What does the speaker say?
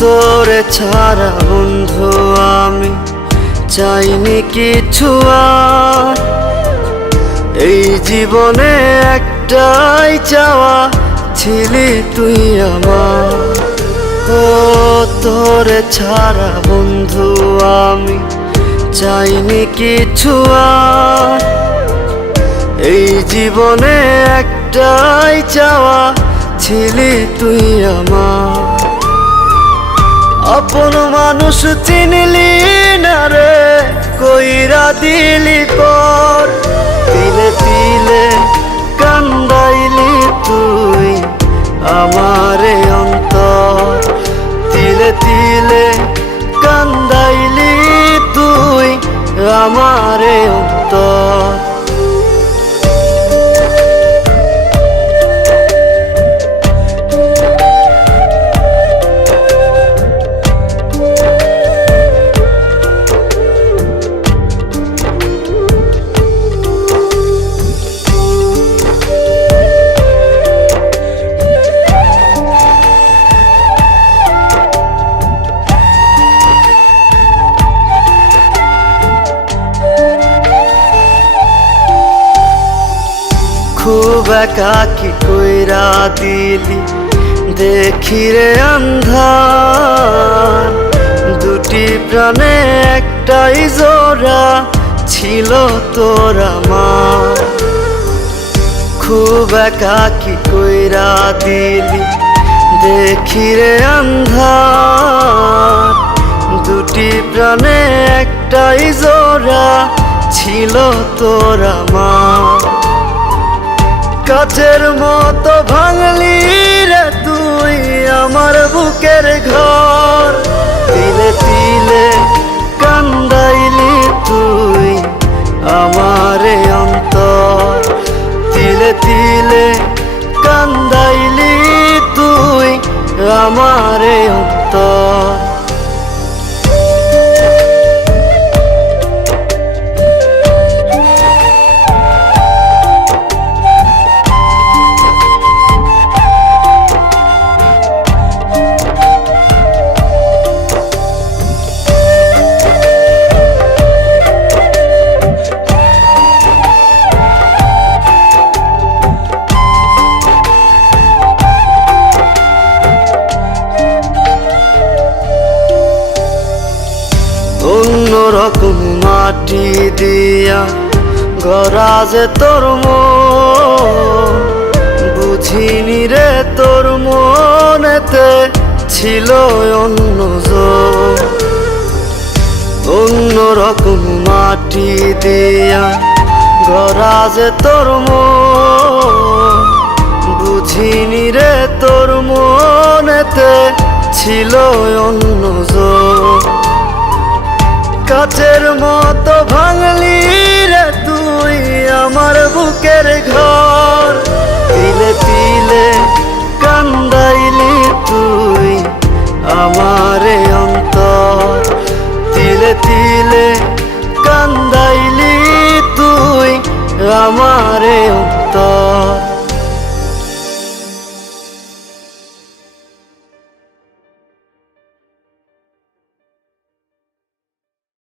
তোরে ছাড়া বন্ধু আমি চাইনি কিছু আর। এই জীবনে একটাই চাওয়া, ছিলি তুই আমার। ও তোরে ছাড়া বন্ধু আমি চাইনি কিছু আর। এই জীবনে একটাই চাওয়া, ছিলি তুই আমার। আপন মানুষ চিনলি না রে, কইরা দিলি পর। তিলে তিলে কান্দাইলি তুই আমারে অন্তর। তিলে তিলে কান্দাইলি তুই আমারে অন্তর। খুব একাকি কইরা দিলি দেখি রে আন্ধার। দুটি প্রাণে একটাই জোড়া ছিল তোর আমার। খুব একাকি কইরা দিলি দেখি রে আন্ধার। দুটি প্রাণে একটাই জোড়া ছিল তোর আমার। কাচের মতো ভাঙলি রে তুই আমার বুকের ঘর। তিলে তিলে কান্দাইলি তুই আমারে অন্তর। তিলে তিলে কান্দাইলি তুই আমারে অন্তর। অন্যরকম মাটি দিয়া গড়া যে তোর মন। বুঝিনি রে তোর মনেতে ছিল অন্যজন। অন্যরকম মাটি দিয়া গড়া যে তোর মন। বুঝিনি রে তোর মনেতে ছিল অন্যজন। কাচের মতো ভাঙলি রে তুই আমার বুকের ঘর। তিলে তিলে কান্দাইলি তুই আমারে অন্তর। তিলে তিলে কান্দাইলি তুই আমারে